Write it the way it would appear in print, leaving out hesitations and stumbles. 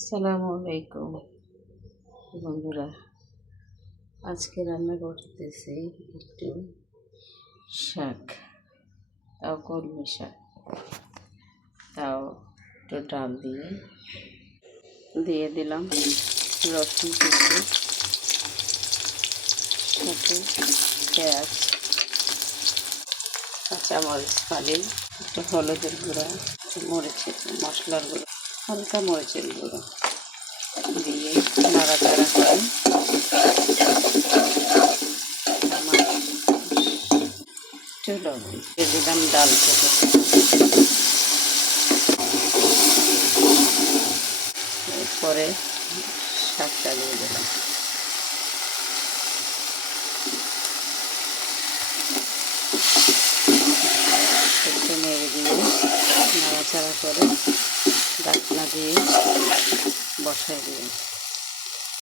আসসালামু আলাইকুম বন্ধুরা। আজকে রান্না করতেছি একটু শাক, তাও কলমি শাক, তাও একটু ডাল দিয়ে দিলাম রসুন কুচি, সাথে পেঁয়াজ, কাঁচামরিচ ফালি, একটু হলুদের গুঁড়া, মরিচের মশলার গুঁড়ো, হালকা মরিচের গুঁড়ো দিয়ে নাড়াচাড়া করে একটু লবণ দিয়ে দিলাম ডাল থেকে। এরপরে শাকটা দিয়ে দিলাম, একটু নেড়ে দিয়ে নাড়াচাড়া করে ঢাকনা দিয়ে বসাই দিলাম।